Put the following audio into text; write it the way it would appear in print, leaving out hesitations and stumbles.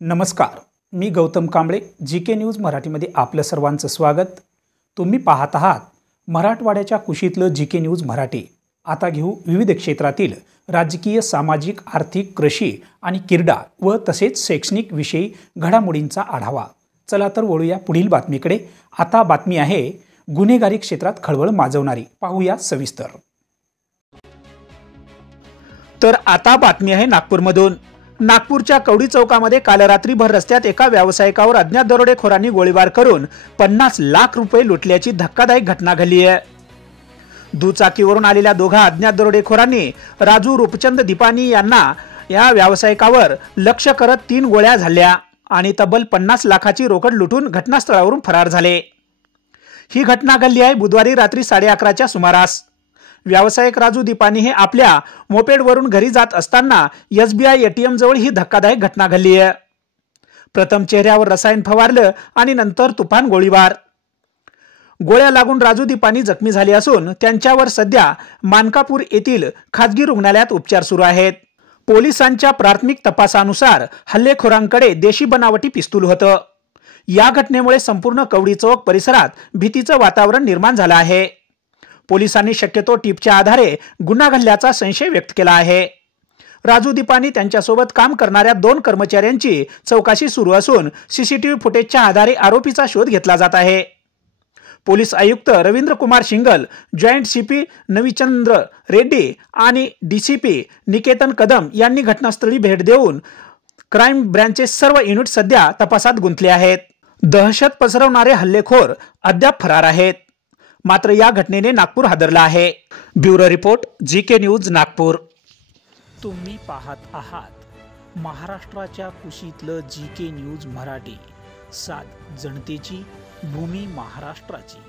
नमस्कार, मी Gautam Kamble. GK news मराठीमध्ये आपलं सर्वांचं स्वागत. तुम्ही पाहत आहात मराठवाड्याच्या कुशीतलं जीके न्यूज मराठी. आता घेऊ विविध क्षेत्रातील राजकीय, सामाजिक, आर्थिक, कृषी आणि क्रीडा व तसेच शैक्षणिक विषयी घडामोडींचा आढावा. चला तर वळूया पुढील बातमीकडे. आता बातमी आहे गुन्हेगारी क्षेत्रात खळबळ माजवणारी. पाहूया सविस्तर. तर आता बातमी आहे नागपूरमधून. नागपूरच्या कवडी चौकामध्ये काल रात्री भर रस्त्यात एका व्यावसायिकावर अज्ञात दरोडेखोरांनी गोळीबार करून 50 लाख रुपये लुटल्याची धक्कादायक घटना घडली आहे. दुचाकीवरून आलेल्या दोघा अज्ञात दरोडेखोरांनी राजू रूपचंद दीपानी यांना या व्यावसायिकावर लक्ष करत 3 गोळ्या झाल्या आणि तब्बल 50 लाखाची रोकड लुटून घटनास्थळावरून फरार झाले. ही घटना घडली आहे बुधवारी रात्री 11:30च्या सुमारास. व्यावसायिक राजू दीपानी हे आपल्या मोपेडवरून घरी जात असताना SBI ATM जवळ ही धक्कादायक घटना घडली आहे. प्रथम चेहऱ्यावर रसायन फवारलं आणि नंतर तुफान गोळीबार. गोळ्या लागून राजू दीपानी जखमी झाले असून त्यांच्यावर सध्या मानकापूर येथील खाजगी रुग्णालयात उपचार सुरू आहेत. पोलिसांच्या प्राथमिक तपासानुसार हल्लेखोरांकडे देशी बनावटी पिस्तूल होतं. या घटनेमुळे संपूर्ण कवडी चौक परिसरात भीतीचं वातावरण निर्माण झालं आहे. पोलिसांनी शक्यतो टिपच्या आधारे गुन्हा घडल्याचा संशय व्यक्त केला आहे. राजू दीपानी त्यांच्यासोबत काम करणाऱ्या 2 कर्मचाऱ्यांची चौकशी सुरू असून CCTV फुटेजच्या आधारे आरोपीचा शोध घेतला जात आहे. पोलीस आयुक्त रवींद्र कुमार शिंगल, जॉईंट CP नवीचंद्र रेड्डी आणि DCP निकेतन कदम यांनी घटनास्थळी भेट देऊन क्राईम ब्रँचचे सर्व युनिट सध्या तपासात गुंतले आहेत. दहशत पसरवणारे हल्लेखोर अद्याप फरार आहेत. मात्र या घटनेने नागपूर हादरला आहे. Bureau report, GK news, Nagpur. तुम्ही पाहत आहात महाराष्ट्राच्या कुशीतलं जीके न्यूज मराठी. सात जनतेची, भूमी महाराष्ट्राची.